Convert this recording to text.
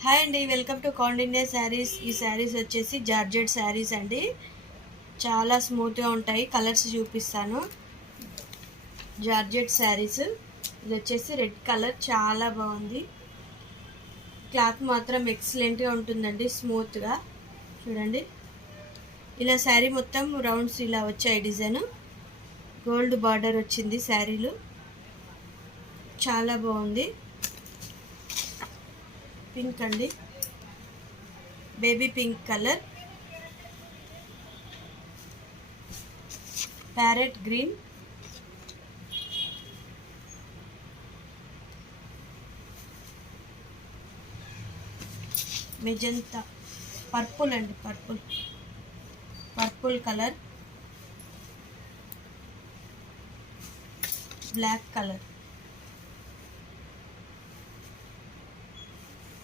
Hi అండి, welcome to Kaundinya saris. ఈ శారీస్ వచ్చేసి జార్జెట్ శారీస్ అండి. చాలా స్మూత్గా ఉంటాయి. కలర్స్ చూపిస్తాను. జార్జెట్ శారీస్, ఇది వచ్చేసి రెడ్ కలర్, చాలా బాగుంది. క్లాత్ మాత్రం ఎక్సలెంట్గా ఉంటుందండి, స్మూత్గా. చూడండి, ఇలా శారీ మొత్తం రౌండ్స్ ఇలా వచ్చాయి. డిజైన్ గోల్డ్ బార్డర్ వచ్చింది. శారీలు చాలా బాగుంది. పింక్ అండి, baby pink colour, parrot green, magenta, purple అండి, పర్పుల్ కలర్, బ్లాక్ కలర్.